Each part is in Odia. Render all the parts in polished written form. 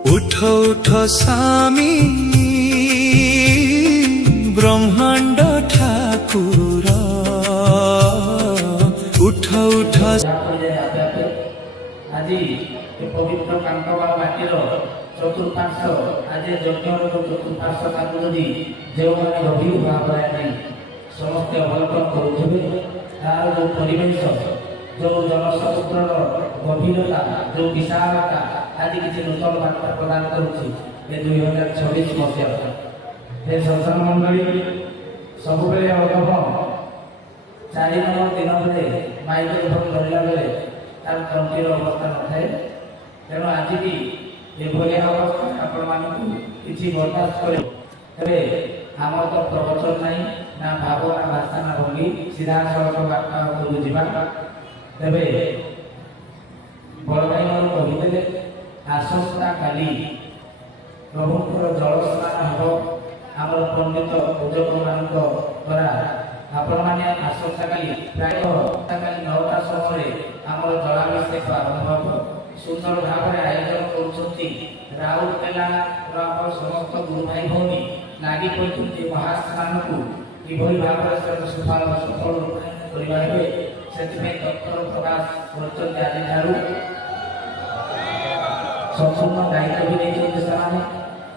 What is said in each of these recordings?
उठ उठ स्वामी ब्रह्मांड ठाकुर उठ उठ। आज पवित्र कांकवा माटीर चतुर्पार्श्व आज यज्ञर चतुर्पार्श्व ताकू जदि जो मैंने गभीर भाव समस्ते अवलोकन करुवे तार जो परिवेश जो जनसमुद्र गभीरता जो विशालता आदि किसी नूतन वार्ता प्रदान करुच्ची 2026 मसीहा सत्संग मंडली सब अनुभव 4 नंबर दिन बेले माइक्रोफोन धरला बेले तार तंत्र अवस्था न थाए तेणु आज भी एभली अवस्था आपण मानकु किछि बर्दाश्त करे तबे आमर तो प्रवचन नहीं ना भाव ना भाषा ना भंगी सीधा सड़क वार्ता करू जीवा तबे बड़ भाई मोर कहिदेले आसंता काली प्रभुଙ୍କର जल स्नान ହେବ ଆମର पंडित पूजक ମାନଙ୍କ द्वारा आपण माने आसंता काली प्राय काली 9टा समय ଆମର जलाभिषेक आरंभ ହେବ सुंदर भाव में आयोजन करुछंती राउरकेला समस्त गुरु भाई भौणी लागी पड़ते महास्नान को किभली भाव से सफल सफल करेंगे से तत्पर प्रकाश कर आज ठारू संपूर्ण दायित्व भी नहीं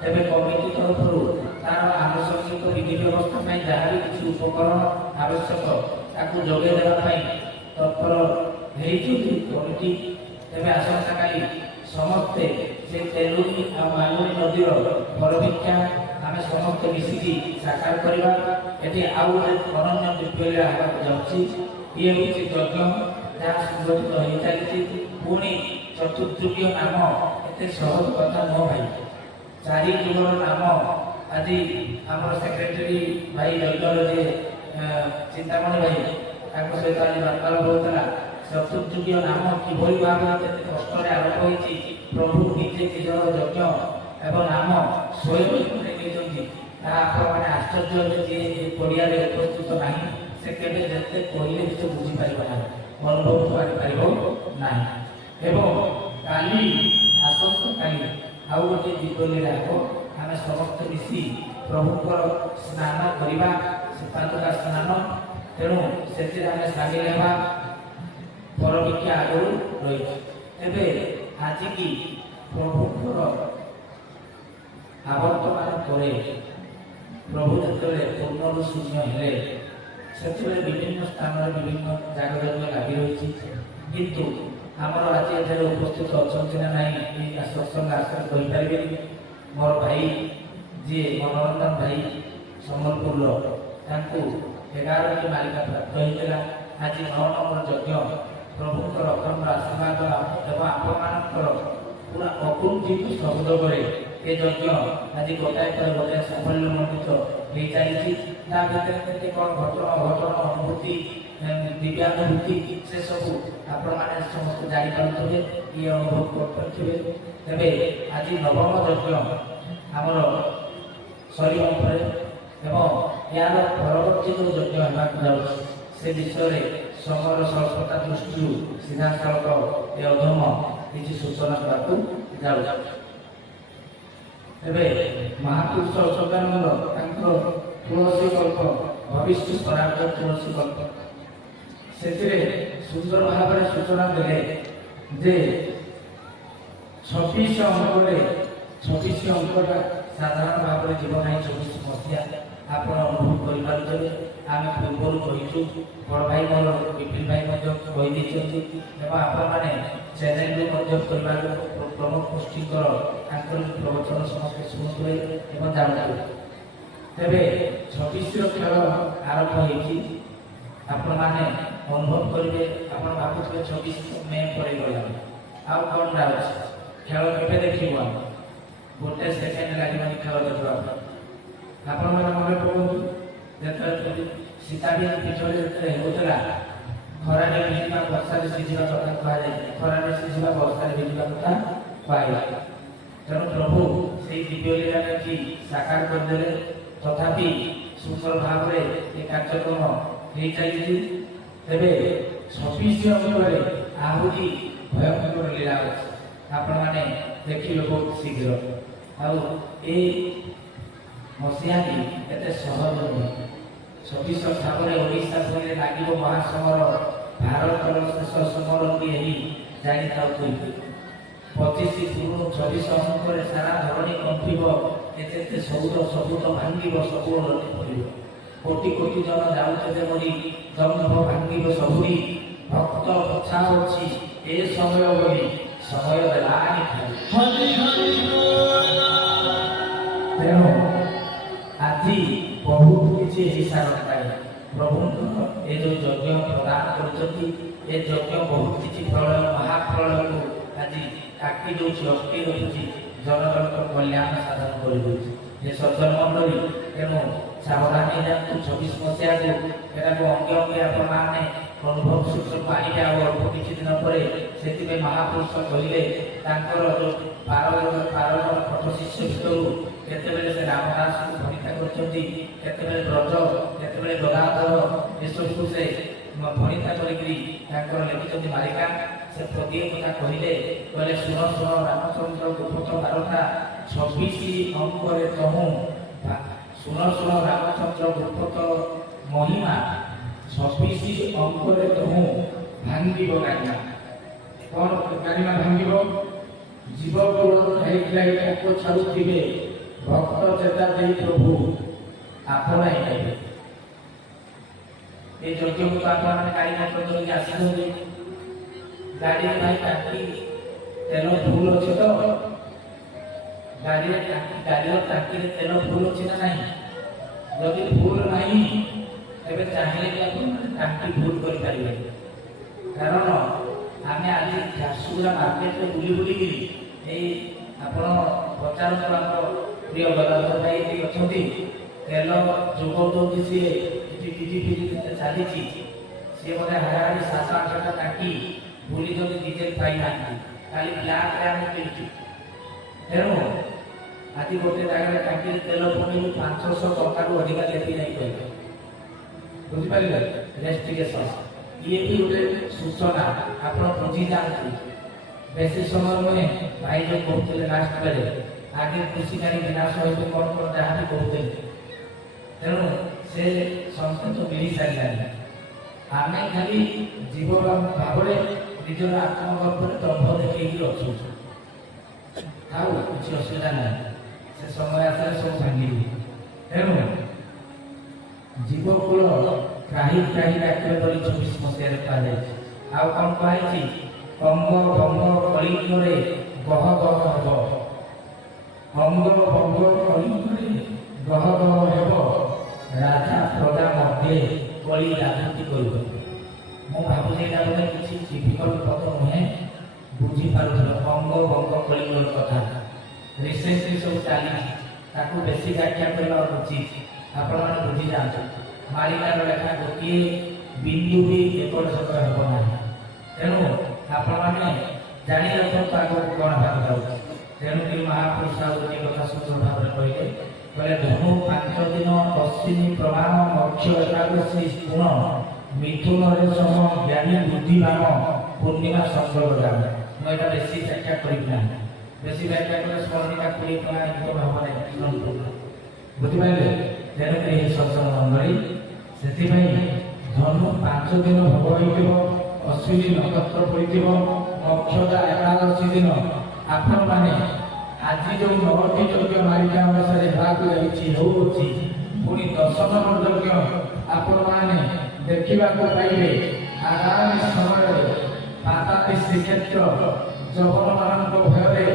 तेज कमिटी तरफ तार आनुषंगिक विधि व्यवस्था जहाँ भी किसी उपकरण आवश्यक ताकू जोगे देवाई तत्पर कमिटी तेज आसंता काली समस्ते से तेलुगी और मालुनी नदीर फलभिक्षा आम समस्त मिसिकी साकार करवा ये आउ अनन्य दिव्य जाऊँगी ये हूँ यज्ञ जहाँ संगठित हो चली पुणी चतुर्युगीय नाम एत सहज कथा न भाई 4 युगर नाम आज आम सेक्रेटरी भाई जयकर जे चिंतामणि भाई सहित आज वार्तालाप होता चतुर्युगीय नाम किभली भाव कष्ट आरंभ होती प्रभु निजे निजर यज्ञ एवं नाम स्वयं आश्चर्य पड़िया उपस्थित ना से केवे जिते कहले भी बुझीपर ना अनुभव कर काली आसंता काली आउ गोटे दीपलीला हो आम समस्त मिसी प्रभुकर स्नान करवा पादुका स्नान तेणु से सामिल होगा परभिक्षा आगु रही तेरे आज की प्रभुकर आवर्तमान पर प्रभु जो पूर्ण शून्य हेले से विभिन्न स्थान विभिन्न जगह लगी रही किंतु आमर आज एथे उपस्थित अच्छा ना ना सत्संग आश्रय कहीपर मोर भाई जी मनोरंजन भाई सम्बलपुर 11टी मालिका प्राप्त होता आज 9 नंबर यज्ञ प्रभुकर अखंड आशीर्वाद एवं आपणकर पूरा अकुंठित सहयोगे ये यज्ञ आज गोटाए पर गोटाए साफल्यमंडित हो चली कौन घटना अघटन अनुभूति दिव्यानुभूति से सब आपण मैंने समस्त जापारे ये अनुभव करेंगे तेरे आज नवम यज्ञ आमर शरीर एवं यार परवर्ती जो यज्ञ होगा से विषय समय स्वल्पता दृष्टि सीधा सड़क ये अधम किसी सूचना देवाक जाऊ महापुरुष अशोकानंद तुलसी कल्प भविष्य स्वराज तुलसी कल्प से सुंदर भाव में सूचना देले जे 26 अंकटा साधारण भाव में जीवन 26 मसीहा आप अनुभव कर आम पूर्व कहीचु बड़ भाई मोर विपिन भाई कहीदी आपने चैनल प्रमुख गोष्ठीकर प्रवचन समस्त शुणुवे जानते तेरे 26 खेल आरंभ होती आपण मैंने अनुभव करेंगे आप भावुए 26 मे पर गला आउ कौन डाउट खेल के देखो गोटे सेकेंड लगे खेल देखा आपण मैंने मन पड़ू जो सीताबी पीछे होता खरा भिजा वर्षा सीझा कथा कहुए खरा सीझा वर्षा भिजा कथा कहला तेणु प्रभु से दिव्यलीला कि साकार करदे तथापि सुंदर भाव में ये कार्यक्रम हो चली तेरे 26 अंक आहरी भयंकर लीला अच्छे आपण मैंने ଦେଖିବେ ବହୁତ ଶୀଘ୍ର। ଆଉ ଏ ମସିହାଟି ଏତେ ସହଜ ନୁହେଁ। 26 ଭାବରେ ଓଡ଼ିଶା ସଙ୍ଗେ ଲାଗିବ ମହାସମର, ଭାରତର ଶେଷ ସମରଟି ଏହି ଜାଣିଥାଉଥିବେ। 25 ପୂର୍ଣ୍ଣ 26 ଅଙ୍କରେ ସାରା ଧରଣୀ କମ୍ପିବ, ଏତେ ସବୁଜ ସବୁଜ ଭାଙ୍ଗିବ, ସବୁ ଓଲଟି ପଡ଼ିବ। କୋଟି କୋଟି ଜନ ଯାଉଥିବେ ମରି, ଦମ୍ଭ ଭାଙ୍ଗିବ ସବୁରି। ଭକ୍ତ ବଛା ଅଛି ଏ ସମୟ ବୋଲି, ସମୟ ଦେଲାନି ଥାଇ। ତେଣୁ ଆଜି ବହୁତ କିଛି ହେଇସାରନ୍ତାଣି। ପ୍ରଭୁଙ୍କର ଏ ଯେଉଁ ଯଜ୍ଞ ପ୍ରଦାନ କରୁଛନ୍ତି, ଏ ଯଜ୍ଞ ବହୁତ କିଛି ପ୍ରଳୟ ମହାପ୍ରଳୟକୁ ଆଜି କାଟି ଦେଉଛି, ଅଟକେଇ ରଖୁଛି, ଜନଜନଙ୍କ କଲ୍ୟାଣ ସାଧନ କରିଦେଉଛି। ଏ ସଜ୍ଜନ ମଣ୍ଡଳୀ, ତେଣୁ ସାବଧାନ ହେଇଯାଆନ୍ତୁ। 26 ମସିହାକୁ ଏଟାକୁ ଅଙ୍ଗେ ଅଙ୍ଗେ ଆପଣମାନେ ଅନୁଭବ ସୂଚକୁ ଆଣିବେ। ଆଉ ଅଳ୍ପ କିଛି ଦିନ ପରେ ସେଥିପାଇଁ ମହାପୁରୁଷ କହିଲେ ତାଙ୍କର ଯେଉଁ ପାରର ପଟ ଶିଷ୍ୟ ଭିତରୁ କେତେବେଳେ ସେ ରାମଦାସଙ୍କୁ ଭଣିତା କରିଛନ୍ତି, କେତେବେଳେ ବ୍ରଜ, କେତେବେଳେ ଗଦାଧର, ଏସବୁକୁ ସେ ଭଣିତା କରିକିରି ତାଙ୍କର ଲେଖିଛନ୍ତି ମାଳିକା। ସେ ପ୍ରତ୍ୟେକ କଥା କହିଲେ ଶୁଣ ଶୁଣ ରାମଚନ୍ଦ୍ର ଗୁପ୍ତ ବାରତା 26 ଅଙ୍କରେ କହୁଁ। ଶୁଣ ଶୁଣ ରାମଚନ୍ଦ୍ର ଗୁପ୍ତ ମହିମା 26 ଅଙ୍କରେ କହୁଁ, ଭାଙ୍ଗିବ ଗାରିମା। କ'ଣ ଗାରିମା ଭାଙ୍ଗିବ? ଜୀବକୁଳ ଠାଇ ଠାଇ ତାକୁ ଛାଡ଼ୁଥିବେ, ଭକ୍ତ ଚେତା ଦେଇ ପ୍ରଭୁ ଆପଣାଇ ନେବେ। ଏ ଯଜ୍ଞକୁ ତ ଆପଣମାନେ ଗାଡ଼ି ମଟର ଧରିକି ଆସିଛନ୍ତି। ଗାଡ଼ିରେ ଭାଇ ଟାଙ୍କି ତେଲ ଫୁଲ ଅଛି ତ? ଗାଡ଼ିର ଟାଙ୍କିରେ ତେଲ ଫୁଲ ଅଛି ନା ନାହିଁ? ଯଦି ଫୁଲ ନାହିଁ ତେବେ ଚାହିଁଲେ ବି ଆପଣମାନେ ଟାଙ୍କି ଫୁଲ କରିପାରିବେ। କାରଣ ଆମେ ଆଜି ଝାରସୁଗୁଡ଼ା ମାର୍କେଟରେ ବୁଲି ବୁଲିକିରି ଏଇ ଆପଣ ପଚାରନ୍ତୁ, ଆମର ପ୍ରିୟ ଗଦାଧର ଭାଇ ଏଠି ଅଛନ୍ତି, ତେଲ ଯୋଗ ଦେଉଛି ସିଏ, ଏଠି ଟିଭି କେତେ ଚାଲିଛି, ସିଏ ବୋଧେ ହାରାହାରି 7-8ଟା ଟାଙ୍କି ବୁଲିଛନ୍ତି, ଡିଜେଲ ପାଇନାହାନ୍ତି, ଖାଲି ବ୍ଲାକରେ ଆମେ କିଣିଛୁ। ତେଣୁ ଆଜି ଗୋଟେ ଜାଗାରେ ଟାଙ୍କିରେ ତେଲ ପକେଇବୁ 500 ଟଙ୍କାରୁ ଅଧିକା ଲେଖି ନାହିଁ କହିବେ। ବୁଝିପାରିଲେ? ରେଷ୍ଟ୍ରିକେସନ ଇଏ ବି ଗୋଟେ ସୂଚନା, ଆପଣ ବୁଝି ଯାଆନ୍ତୁ। ବେଶୀ ସମୟ ନୁହେଁ। ଭାଇ ଯେଉଁ କହୁଥିଲେ ଲାଷ୍ଟ ବେଳେ ଆଗେ କୃଷି ଗାଡ଼ି ବିନାଶ ହୋଇଛି, କ'ଣ କ'ଣ ଯାହା ବି କହୁଥିଲେ, ତେଣୁ ସେ ସଂକେତ ମିଳିସାରିଲାଣି। ଆମେ ଖାଲି ଜୀବ ଭାବରେ ନିଜର ଆତ୍ମଗର୍ଭରେ ଦମ୍ଭ ଦେଖେଇକି ଅଛୁ। ଆଉ କିଛି ଅସୁବିଧା ନାହିଁ, ସେ ସମୟ ଆସିଲେ ସବୁ ଭାଙ୍ଗିବ। ତେଣୁ ଜୀବକୁଳ ତ୍ରାହି ତ୍ରାହି ଡାକିବେ ବୋଲି 26 ମସିହାରେ କୁହାଯାଇଛି। ଆଉ କ'ଣ କୁହାଯାଇଛି? ଅଙ୍ଗ ଭଙ୍ଗ କଳିଙ୍ଗରେ ଗହ ଗହ ହେବ, ଅଙ୍ଗ ଭଙ୍ଗ କଳିଙ୍ଗରେ ଗହ ଗହ ହେବ, ରାଜା ପ୍ରଜା ମଧ୍ୟରେ କଳି ରାଜନୀତି କରିବ। ମୁଁ ଭାବୁଛି ଏଇଟା ବୋଧେ କିଛି ଡିଫିକଲ୍ଟ କଥା ନୁହେଁ, ବୁଝିପାରୁଥିଲ। ଅଙ୍ଗ ଭଙ୍ଗ କଳିଙ୍ଗର କଥା ରିସେଣ୍ଟଲି ସବୁ ଚାଲିଛି, ତାକୁ ବେଶୀ ବ୍ୟାଖ୍ୟା କରିବା ଉଚିତ। ଆପଣମାନେ ବୁଝିଯାଆନ୍ତୁ। ମାଳିକାର ଲେଖା ଗୋଟିଏ ବିନ୍ଦୁ ବି ଏପଟ ସେପଟ ହେବ ନାହିଁ। ତେଣୁ ଆପଣମାନେ ଜାଣି ରଖନ୍ତୁ ଆଗକୁ କ'ଣ ହେବାକୁ ଯାଉଛି। ତେଣୁକରି ମହାପୁରୁଷ ଆଉ ଗୋଟିଏ କଥା ସୁନ୍ଦର ଭାବରେ କହିଲେ ଧନୁ 5 ଦିନ, ଅଶ୍ୱିନୀ ପ୍ରମାଣ, ମକ୍ଷ ଏକାଦଶୀ ଗୁଣ, ମିଥୁନରେ ସମ ଜ୍ଞାନୀ ବୁଦ୍ଧିମାନ, ପୂର୍ଣ୍ଣିମା ସଂଯୋଗ ଯାନ। ମୁଁ ଏଇଟା ବେଶୀ ବ୍ୟାଖ୍ୟା କରିବି ନାହିଁ, ବେଶୀ ବ୍ୟାଖ୍ୟା କଲେ ସ୍ମରଣିକା 20 ଟଙ୍କା ଇନକମ୍ ହେବ ନାହିଁ। ବୁଝିପାରିଲେ? ତେଣୁକରି ଏହି ସତ୍ସଙ୍ଗ ମଣ୍ଡଳୀ, ସେଥିପାଇଁ ଧନୁ 5 ଦିନ ଭୋଗ ହୋଇଥିବ, ଅଶ୍ୱିନୀ ନକ୍ଷତ୍ର ପଡ଼ିଥିବ, ମକ୍ଷତା ଏକାଦଶୀ ଦିନ ଆପଣମାନେ ଆଜି ଯେଉଁ 9ଟି ଯଜ୍ଞ ମାଳିକା ଅନୁସାରେ ହେବାକୁ ଯାଇଛି ହେଉଅଛି, ପୁଣି 10 ନମ୍ବର ଯଜ୍ଞ ଆପଣମାନେ ଦେଖିବାକୁ ପାଇବେ ଆଗାମୀ ସମୟରେ। ପାତାଳି ଶ୍ରୀକ୍ଷେତ୍ର ଯବନମାନଙ୍କ ଭୟରେ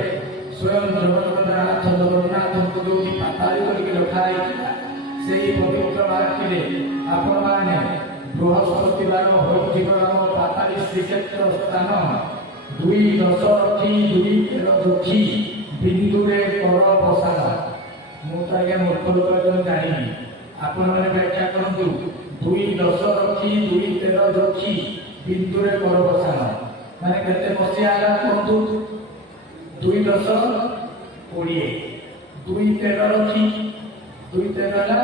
ସ୍ୱୟଂ ଜଗନ୍ନାଥ ଜଗନ୍ନାଥଙ୍କୁ ଯେଉଁଠି ପାତାଳି କରିକି ରଖାଯାଇଥିଲା, ସେହି ପବିତ୍ର ମାଟିରେ ଆପଣମାନେ ବୃହସ୍ପତିବାର ହୋଇଥିବା ପାତାଳି ଶ୍ରୀକ୍ଷେତ୍ର ସ୍ଥାନ 2 ଦଶରଥୀ 2 ତେରଦୁଃଖୀ ବିନ୍ଦୁରେ କର ବସାନ। ମୁଁ ତ ଆଜ୍ଞା ମୂର୍ଖ ଲୋକ ଜାଣିବି, ଆପଣମାନେ ବ୍ୟାଖ୍ୟା କରନ୍ତୁ। 2 ଦଶରଥୀ 2 ତେରଦୁଃଖୀ ବିନ୍ଦୁରେ କର ବସାନ ମାନେ କେତେ ମସିହା ହେଲା କୁହନ୍ତୁ? 2 10 20, 2 ତେରଦୁଃଖୀ 2 13 ହେଲା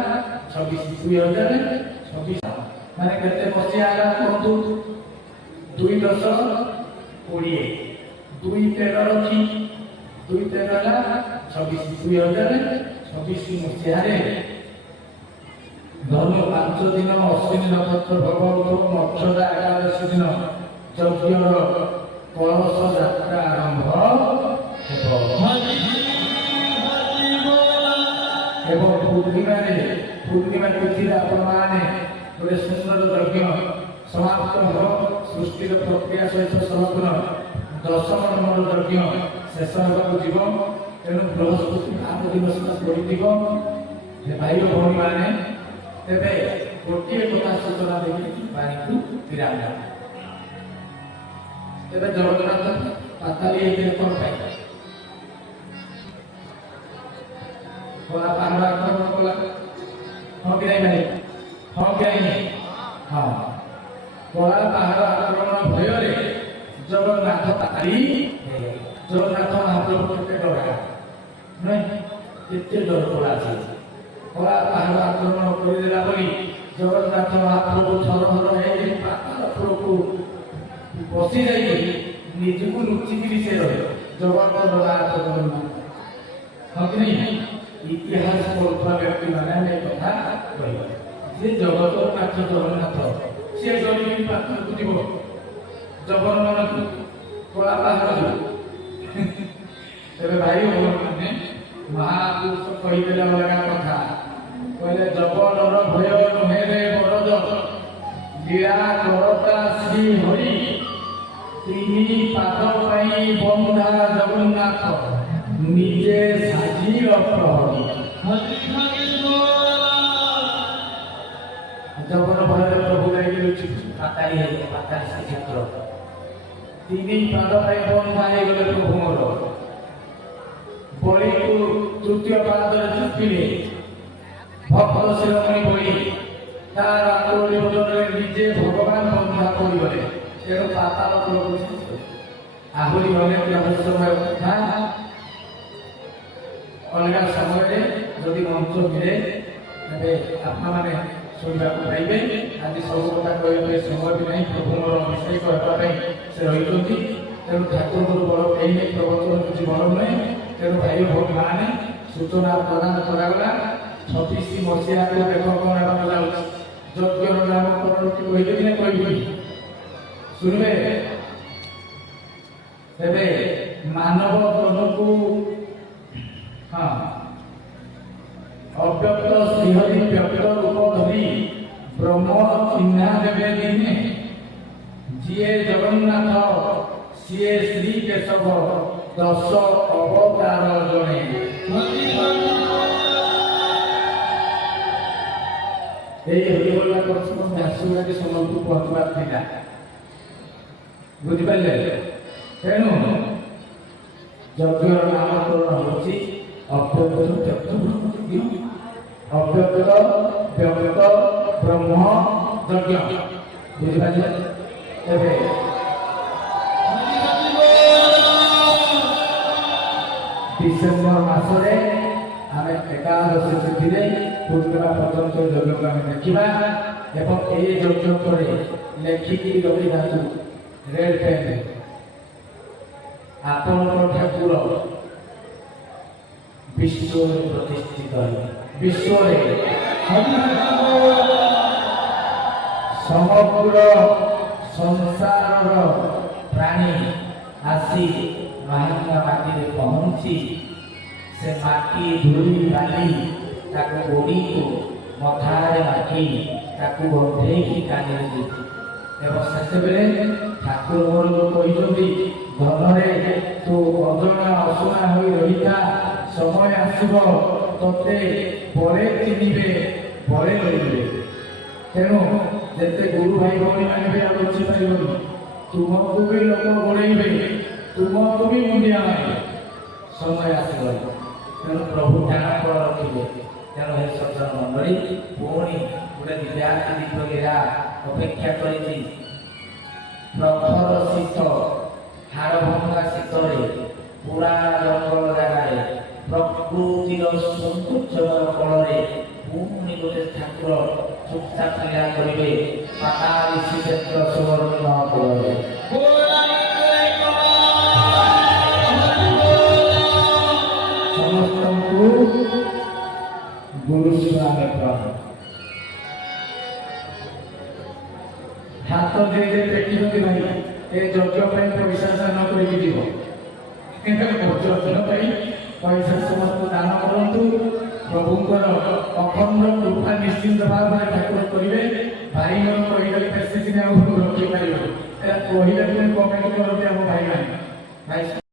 26, 2026 ମାନେ କେତେ ମସିହା ହେଲା କୁହନ୍ତୁ? 2 10 20, 2 13 2026 ମସିହାରେ ଧନୁ 5 ଦିନ ଅଶ୍ୱିନୀ ନକ୍ଷତ୍ର ଭଗବତ ମକ୍ଷରା ଏକାଦଶୀ ଦିନ ଯଜ୍ଞର କଳସ ଯାତ୍ରା ଆରମ୍ଭ ହେବ ଏବଂ ପୂର୍ଣ୍ଣିମା ତିଥିରେ ଆପଣମାନେ ଗୋଟେ ସୁନ୍ଦର ଯଜ୍ଞ ସମାପ୍ତ ହେବ। ସୃଷ୍ଟିର ପ୍ରକ୍ରିୟା ସହିତ ସମ୍ପୂର୍ଣ୍ଣ 10 ନମ୍ବର ଯଜ୍ଞ ଶେଷ ହେବାକୁ ଯିବ। ତେଣୁ ବୃହସ୍ପତି ଭାବ ଦିବସ ପଡ଼ିଥିବ। ଭାଇ ଓ ଭଉଣୀମାନେ ତେବେ ଗୋଟିଏ କଥା ସୂଚନା ଦେଇକି ବାଣୀକୁ ବିରାମ। ତେବେ ଜଗନ୍ନାଥ ପାତାଳି ହେଇଥିଲେ କ'ଣ ପାଇଁ? କଳା ପାହାଡ଼ ଆକ୍ରମଣ କଲା, ହଁ କି ନାହିଁ? ହଁ କି ନାହିଁ? ହଁ, କଳା ପାହାଡ଼ ଆକ୍ରମଣ ଭୟରେ ଜଗନ୍ନାଥ ପାତାଳି, ଜଗନ୍ନାଥ ମହାପ୍ରଭୁ କେତେ ଡରା ନୁହେଁ, କେତେ ଡର କଳା ଅଛି। କଳା ପାହାଡ଼ ଆକ୍ରମଣ କରିଦେଲା ବୋଲି ଜଗନ୍ନାଥ ମହାପ୍ରଭୁ ଥରଥର ହେଇ ପାତାଳ ଉପରକୁ ବସି ଯାଇ ନିଜକୁ ଲୁଚିକିରି ସେ ରହେ। ଜଗନ୍ନାଥ ହଁ କି ନାହିଁ? ଇତିହାସ ପଢୁଥିବା ବ୍ୟକ୍ତିମାନେ ଆମେ କଥା କହିବା ଯେ ଜଗତର ନାଥ ଜଗନ୍ନାଥ ସେ ଡରିକି ପାଖକୁ ଯିବ ଜଗନ୍ନାଥକୁ କଳା ପାହାଡ଼କୁ। ତେବେ ଭାଇ ଭଉଣୀମାନେ ମହାପୁରୁଷ କହିଦେଲେ ଅଲଗା କଥା। କହିଲେ ଜଗତର ଭୟ ନୁହେଁ ରେ ବରଦ, ଲୀଳା କରତା ଶ୍ରୀ ହରି, ତିନି ପାଦ ପାଇଁ ବନ୍ଧା ଜଗନ୍ନାଥ, ନିଜେ ସାଜିର ପ୍ରହରୀ। ଜଗନ ଭୟରେ ପ୍ରଭୁ ଯାଇକି ପାତାଳି ହେଲେ, ପାତାଳି ଶ୍ରୀକ୍ଷେତ୍ର ତିନି ପାଦ ପାଇଁ ବନ୍ଧା ହେଇଗଲେ ପ୍ରଭୁ ମୋର। ବଳିକୁ ତୃତୀୟ ପାଦରେ ଚୁପିଲେ ଭକ୍ତ ଶିରୋମଣି ବଳି ତାର ଆକୁଳି ଓଜନରେ ନିଜେ ଭଗବାନ ବନ୍ଧା କରିଗଲେ। ତେଣୁ ପାତାଳ ଆହୁରି ଅନେକ ରହସ୍ୟମୟ କଥା ଅଲଗା ସମୟରେ ଯଦି ମଞ୍ଚ ମିଳେ ତେବେ ଆପଣମାନେ ଶୁଣିବାକୁ ପାଇବେ। ଆଜି ସବୁ କଥା କହିବା ପାଇଁ ସମୟ ବି ନାହିଁ। ପ୍ରଭୁ ମୋର ଅଭିଷେକ ହେବା ପାଇଁ ସେ ରହିଛନ୍ତି। ତେଣୁ ଠାକୁରଙ୍କର ବଳ କେହି ନେଇ ପ୍ରବଚନ କିଛି ବଳ ନୁହେଁ। ତେଣୁ ଭାଇ ଭଉଣୀମାନେ ସୂଚନା ପ୍ରଦାନ କରାଗଲା। 26 ମସିହାକୁ ଦେଖ କ'ଣ ହେବାକୁ ଯାଉଛି। ଯଜ୍ଞର ନାମକରଣ କହିବେ କି ନା କହିବି ଶୁଣିବେ। ତେବେ ମାନବ ଜନକୁ ଅବ୍ୟକ୍ତ ଶ୍ରୀହରି ବ୍ୟକ୍ତ ରୂପ ଧରି ବ୍ରହ୍ମ ଚିହ୍ନା ଦେବେ ଦିନେ, ଯିଏ ଜଗନ୍ନାଥ ସିଏ ଶ୍ରୀ କେଶବ 10 ଅବତାର ଜଣେ। এই হরিবলা করছেন ঝারসুগুড়াকে সম্বলপুর পৌঁছবার ଥିଲା বুঝিপারে। তেণু যজ্ঞর নামকরণ হচ্ছে অব্যক্ত ব্যক্ত অব্যক্ত ব্যক্ত ব্রহ্ম যজ্ঞ বুঝিপারে। তবে ডিসেম্বর মাসরে ଆମେ ଏକାଦଶୀ ତିଥିରେ ପୂର୍ଣ୍ଣିମା ପର୍ଯ୍ୟନ୍ତ ଯଜ୍ଞକୁ ଆମେ ଦେଖିବା ଏବଂ ଏହି ଯଜ୍ଞ ପରେ ଲେଖିକି ରଖିଥାନ୍ତୁ ରେଡ୍ ପେନ୍, ଆପଣଙ୍କ ଠାକୁର ବିଶ୍ୱରେ ପ୍ରତିଷ୍ଠିତ ହେବେ। ବିଶ୍ୱରେ ସମଗ୍ର ସଂସାରର ପ୍ରାଣୀ ଆସି ମାହାତ୍ମା ମାଟିରେ ପହଞ୍ଚି ସେ ମାଟି ଧୂଳି ବାଲି ତାକୁ ଗୋଡ଼ିକୁ ମଥାରେ ମାଟି ତାକୁ ବନ୍ଧେଇକି କାନିରେ ଦେଇଛି। ଏବଂ ସେତେବେଳେ ଠାକୁର ମୋର କହିଛନ୍ତି ଧନରେ ତୁ ଅଜଣା ଅଶୁଣା ହୋଇ ରହିଥା, ସମୟ ଆସିବ ତତେ ପରେ ଚିହ୍ନିବେ ପରେ ରହିବେ। ତେଣୁ ଯେତେ ଗୁରୁ ଭାଇ ଭଉଣୀମାନେ ବି ଆଉ ବୁଝିପାରିବନି, ତୁମକୁ ବି ଲୋକ ଗୋଡ଼େଇବେ, ତୁମକୁ ବି ମୁଣ୍ଡିଆ ମାରିବେ, ସମୟ ଆସିବ। ତେଣୁ ପ୍ରଭୁ ଜ୍ଞାନ ରଖିବେ। ତେଣୁ ହେ ସଜ୍ଜନ ମଣ୍ଡଳୀ ପୁଣି ଗୋଟେ ଦିବ୍ୟାଙ୍ଗ ଦୀପଗିରା ଅପେକ୍ଷା କରିଛି। ପ୍ରଖର ଶୀତ ହାଡ଼ ଭଙ୍ଗା ଶୀତରେ ପୁରା ଜଙ୍ଗଲ ଜାଗାରେ ପ୍ରକୃତିର ସୌନ୍ଦର୍ଯ୍ୟର କୋଳରେ ପୁଣି ଗୋଟେ ଠାକୁର ଚୁପଚାପ କ୍ରିୟା କରିବେ ପାତାଳି ଶ୍ରୀକ୍ଷେତ୍ର ସୁବର୍ଣ୍ଣ କୋଳରେ। ସମସ୍ତଙ୍କୁ ଗୁରୁ ସ୍ୱାମୀ ପ୍ରଭୁ ହାତ ଦେଇ ଦେଖିଛନ୍ତି ନାହିଁ ଏ ଯଜ୍ଞ ପାଇଁ ପଇସା ଦାନ କରିକି ଯିବ ଯଜ୍ଞ ପାଇଁ ପଇସା ସମସ୍ତ ଦାନ କରନ୍ତୁ ପ୍ରଭୁଙ୍କର ଅଖଣ୍ଡ କୃପା ନିଶ୍ଚିନ୍ତ ଭାବରେ ଠାକୁର କରିବେ ଭାଇଙ୍କର କହିଲେ ବେଶୀ ଦିନ ଆଉ ରଖିପାରିବ ଏହା କହିଲେ କମେଣ୍ଟ କରନ୍ତି ଆମ ଭାଇମାନେ ଭାଇ